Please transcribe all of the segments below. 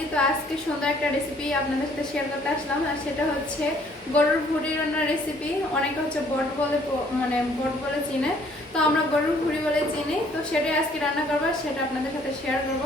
আছি তো আজকে সুন্দর একটা রেসিপি আপনাদের সাথে শেয়ার করতে আসলাম, আর সেটা হচ্ছে গরুর ভুড়ি রান্নার রেসিপি অনেকে হচ্ছে বট বলে মানে বট বলে চিনে। তো আমরা গরুর ভুড়ি বলে চিনি। তো সেটাই আজকে রান্না করব সেটা আপনাদের সাথে শেয়ার করব।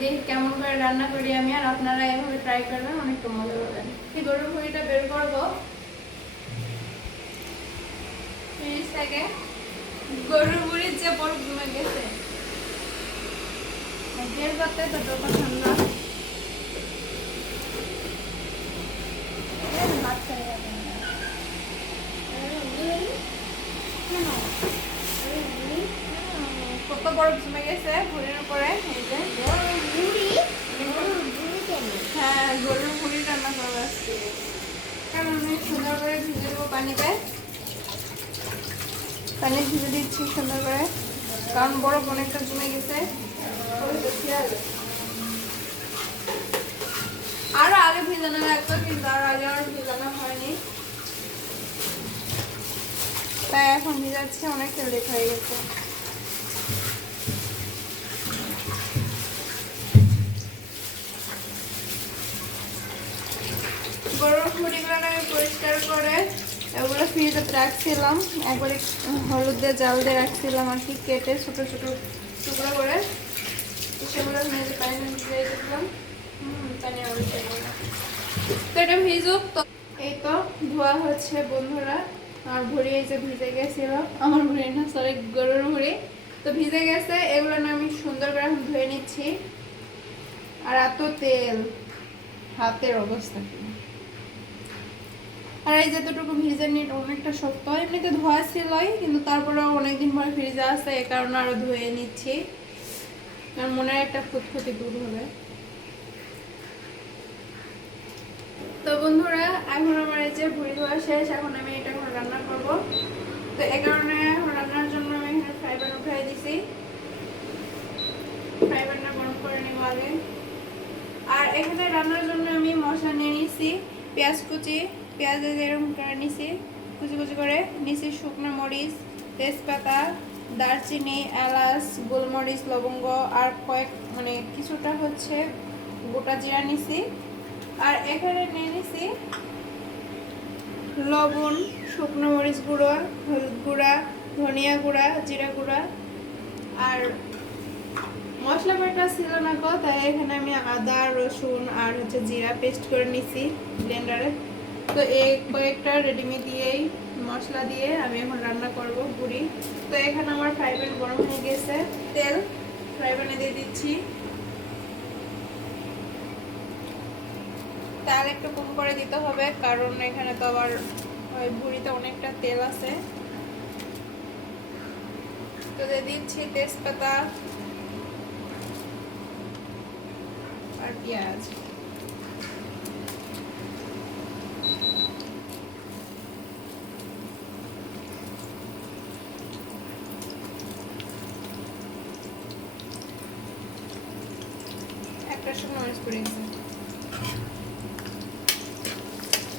দেখি কেমন করে রান্না করি আমি, আর আপনারা এভাবে ট্রাই করবেন অনেকটা মজা পাবেন এই গরুর ভুড়িটা বের করব। গরুর ভুড়ির যে বড় গেছে। বের করতে তো দোকান না। কেন? কত বড় জমে গেছে ভুড়ির উপরে এই যে হ্যাঁ গরুর ভুড়ি রান্না করব আজকে কারণ আমি সুন্দর করে ভিজে দেবো পানিতে পানি ভিজে দিচ্ছি সুন্দর করে কারণ বরফ অনেকটা জমে গেছে আরও আগে ভিজানো লাগতো, কিন্তু আর আগে আর ভিজানো হয়নি। তাই এখন ভিজাচ্ছে অনেকটা লেট হয়ে গেছে। আমি পরিষ্কার করে রাখছিলাম। একবারে হলুদ দিয়ে জাল দিয়ে রাখছিলাম, আর কি কেটে ছোট ছোট টুকরো করে। সেগুলো দিয়ে দিলাম হুম পানি অবশ্যই দেবো। আর হাতের অবস্থা আর এই যেতটুকু ভিজে নিট অনেকটা শক্ত। এমনিতে ধোয়া ছিলই, কিন্তু তারপরেও অনেকদিন পরে ফ্রিজে আসছে এ কারণে আরও ধুয়ে নিচ্ছি। কারণ মনের একটা খুঁতখুতি দূর হবে। তো বন্ধুরা, এখন আমার এই যে ভুড়ি ধোয়া শেষ, এখন আমি এটা এখন রান্না করব। তো এ কারণে রান্নার জন্য আমি এখানে ফ্রাই প্যান উঠাই দিছি। ফ্রাই প্যানটা গরম করে নেব আগে। আর এখানে রান্নার জন্য আমি মশলা নিয়ে নিছি, পেঁয়াজ কুচি। পেঁয়াজ এরকম করে নিছি, কুচি কুচি করে। নিছি শুকনো মরিচ, তেজপাতা, দারচিনি, এলাচ, গোলমরিচ, লবঙ্গ, আর কয়েক মানে কিছুটা হচ্ছে গোটা জিরা নিছি। আর এখানে নিয়ে নিছি লবণ, শুকনো মরিচ গুঁড়ো, হলুদ গুঁড়া, ধনিয়া গুঁড়া, জিরা গুঁড়া। আর মশলা বাটা ছিল না গো, তাই এখানে আমি আদা, রসুন আর হচ্ছে জিরা পেস্ট করে নিছি ব্লেন্ডারে তো এই কয়েকটা রেডিমি দিয়েই মশলা দিয়ে আমি এখন রান্না করব পুরি। তো এখানে আমার ফ্রাই প্যান গরম হয়ে গেছে, তেল ফ্রাই প্যানে দিয়ে দিচ্ছি। তেল একটু কম করে দিতে হবে, কারণ এখানে তো আবার, ওই ভুড়িতে অনেকটা তেল আছে। তো দিয়ে দিচ্ছি তেজপাতা আর পেঁয়াজ। একটা মরিচ করে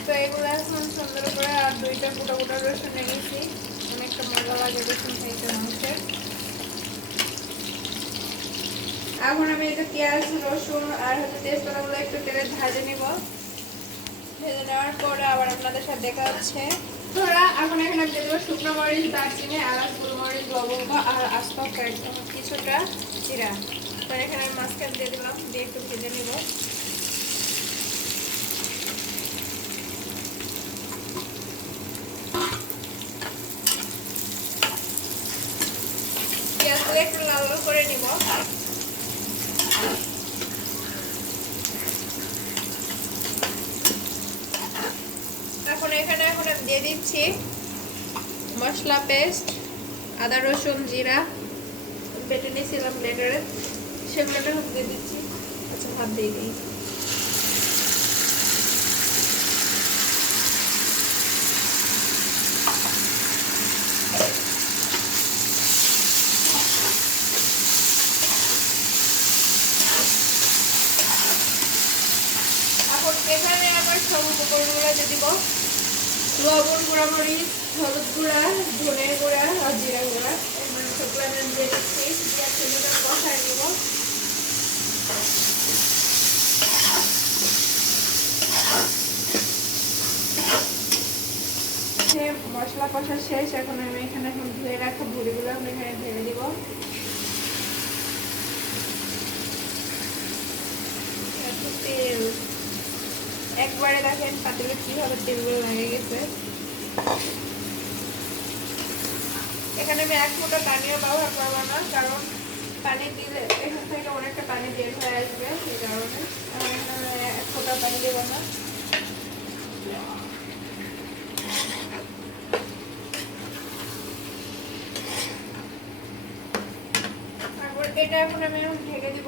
তো এগুলো এখন সুন্দর করে আর দুইটা গোটা গোটা রসুন নিয়েছি অনেকটা মজা লাগে রসুন খাইতে মানুষের এখন আমি এই যে পেঁয়াজ, রসুন আর হচ্ছে তেজপাতাগুলো একটু তেলে ভাজে নিব। ভেজে নেওয়ার পরে আবার আপনাদের সাথে দেখা হচ্ছে। ধরা এখন এখানে আমি দেবো শুকনো মরিচ, দারচিনি, এলাচ, গোলমরিচ, লবঙ্গ আর আস্ত কিছুটা জিরা। তো এখানে মাঝখানে দিয়ে দিলাম, দিয়ে একটু ভেজে নিব। পেঁয়াজগুলো একটু লাল লাল করে নিব। এখন এখানে এখন আমি দিয়ে দিচ্ছি মশলা পেস্ট, আদা, রসুন, জিরা বেটে নিয়েছিলাম ব্লেন্ডারে সেগুলো দিয়ে দিচ্ছি। আচ্ছা ভাত দিয়ে দিই। লবণ গুঁড়া মরিচ হলুদ গুঁড়া, ধনে গুঁড়া আর জিরা গুঁড়া। মানে মশলা কষা শেষ, এখন আমি এখানে এখন ধুয়ে রাখা বুড়িগুলো আমি এখানে ধুয়ে একবারে দেখেন পাতিলে কীভাবে তেলগুলো লেগে গেছে। এখানে আমি এক ফোঁটা পানিও ব্যবহার করব না, কারণ পানি দিলে এখান থেকে অনেকটা পানি বের হয়ে আসবে সেই কারণে। এক ফোঁটা পানি দেবো না। এটা এখন আমি ঢেকে দিব।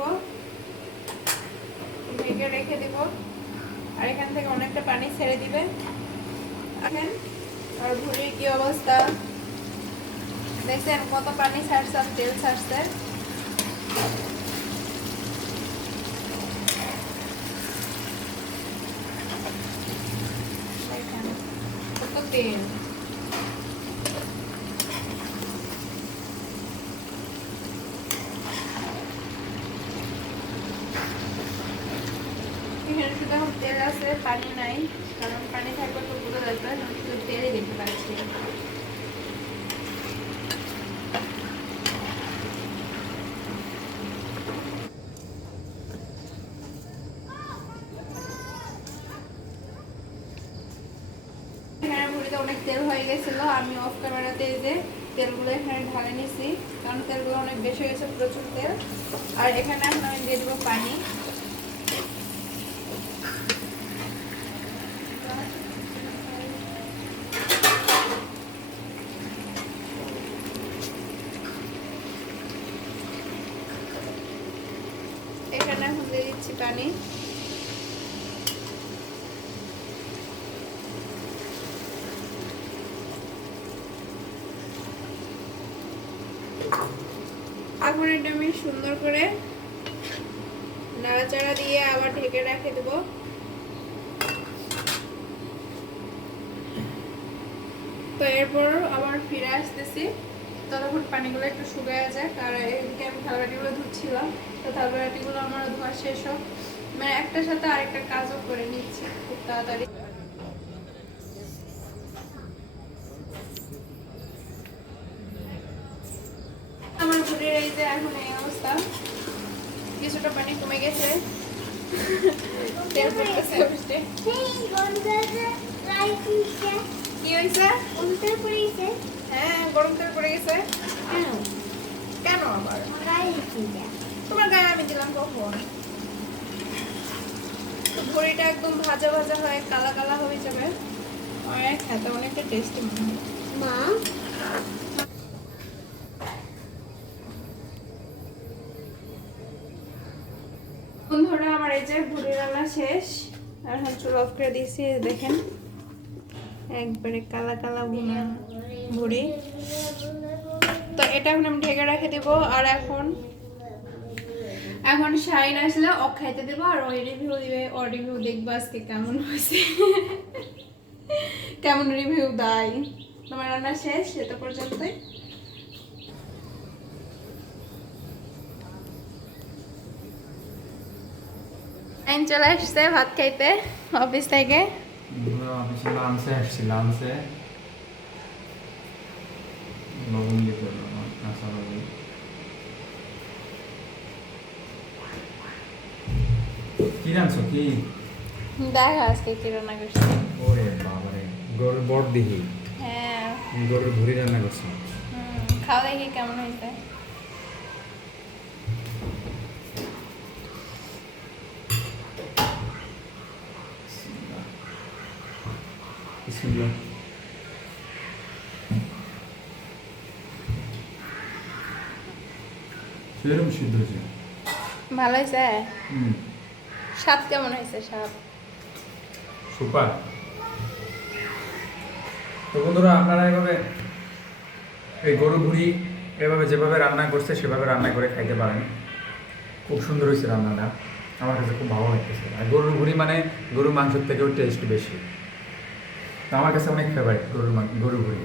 ঢেকে রেখে দিব। আর এখান থেকে অনেকটা পানি ছেড়ে দিবে এখন আর ভুড়ির কি অবস্থা। দেখছেন কত পানি ছাড়ছে আর তেল ছাড়ছে। দেখেন, তেল এখানে শুধু এখন তেল আছে, পানি নাই, কারণ পানি থাকলে তো বোঝা যাবে না শুধু তেলই এখানে ভুড়িতে অনেক তেল হয়ে গেছিল, আমি অফ ক্যামেরাতে এই যে তেলগুলো এখানে ঢালে নিছি, কারণ তেলগুলো অনেক বেশি হয়ে গেছে প্রচুর তেল। আর এখানে এখন আমি দিয়ে দেবো পানি এখানে দিচ্ছি এখন আমি সুন্দর করে নাড়াচাড়া দিয়ে আবার ঢেকে রেখে দেবো। তো এরপর আবার ফিরে আসতেছি। ততক্ষণ পানিগুলো একটু শুকিয়ে যায় কারণ এদিকে আমি থালবাটিগুলো ধুচ্ছিলাম। তো থালবাটিগুলো আমার ধোয়া শেষ হোক। মানে একটার সাথে আরেকটা কাজও করে নিচ্ছি খুব তাড়াতাড়ি। আমার এই যে এখন এই অবস্থা কিছুটা পানি কমে গেছে। তেল পড়তেছে উঠতে। কি হয়েছে? হ্যাঁ গরম তেল পড়ে গেছে কেন আবার? তোমার গায়ে আমি দিলাম কখন? তো ভুড়িটা একদম ভাজা ভাজা হয়ে কালা কালা হয়ে যাবে। আর খেতে অনেকটা টেস্টি মনে মা? বন্ধুরা আমার এই যে ভুড়ি রান্না শেষ। আর এখন চুল অফ করে দিয়েছি দেখেন। একবারে কালা কালা ভুনা ভুড়ি। তো এটা এখন আমি ঢেকে রেখে দেবো আর এখন এখন শাইন আসলে ও খাইতে দেবো আর ওই রিভিউ দিবে ও রিভিউ দেখব আজকে কেমন হয়েছে। কেমন রিভিউ দেয়। তোমার রান্না শেষ সেটা পর্যন্তই। আইন চলে আসছে ভাত খাইতে অফিস থেকে। লাঞ্চে আসছি লাঞ্চে লবণ দিয়ে করলাম কাঁচা লবণ কি রাঁধছো কি দেখা আজকে কি রান্না করছি ওরে বাবারে গরুর বট দিহি হ্যাঁ গরুর ভুড়ি রান্না করছ হুম, খাওয়া দেখি কেমন হয়েছে সেরকম সিদ্ধ হয়েছে ভালো হয়েছে? হুম। স্বাদ কেমন হয়েছে স্বাদ? সুপার। তো বন্ধুরা আপনারা এভাবে এই গরু ভুড়ি এভাবে যেভাবে রান্না করছে সেভাবে রান্না করে খাইতে পারেন। খুব সুন্দর হয়েছে রান্নাটা। আমার কাছে খুব ভালো লাগতেছে। আর গরুর ভুড়ি মানে গরুর মাংসের থেকেও টেস্ট বেশি। তো আমার কাছে অনেক ফেভারিট গরুর গরুর ভুড়ি।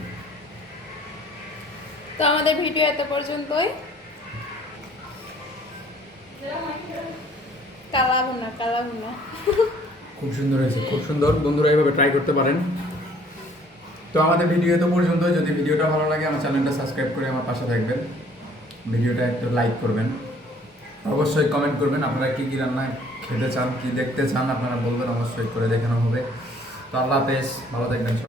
তো আমাদের ভিডিও এত পর্যন্তই। খুব সুন্দর হয়েছে, খুব সুন্দর। বন্ধুরা এইভাবে ট্রাই করতে পারেন। তো আমাদের ভিডিও তো পর্যন্ত। যদি ভিডিওটা ভালো লাগে, আমার চ্যানেলটা সাবস্ক্রাইব করে আমার পাশে থাকবেন। ভিডিওটা একটু লাইক করবেন। অবশ্যই কমেন্ট করবেন, আপনারা কি কি রান্না খেতে চান, কি দেখতে চান, আপনারা বলবেন, অবশ্যই করে দেখানো হবে। তো আল্লাহ হাফেজ, ভালো থাকবেন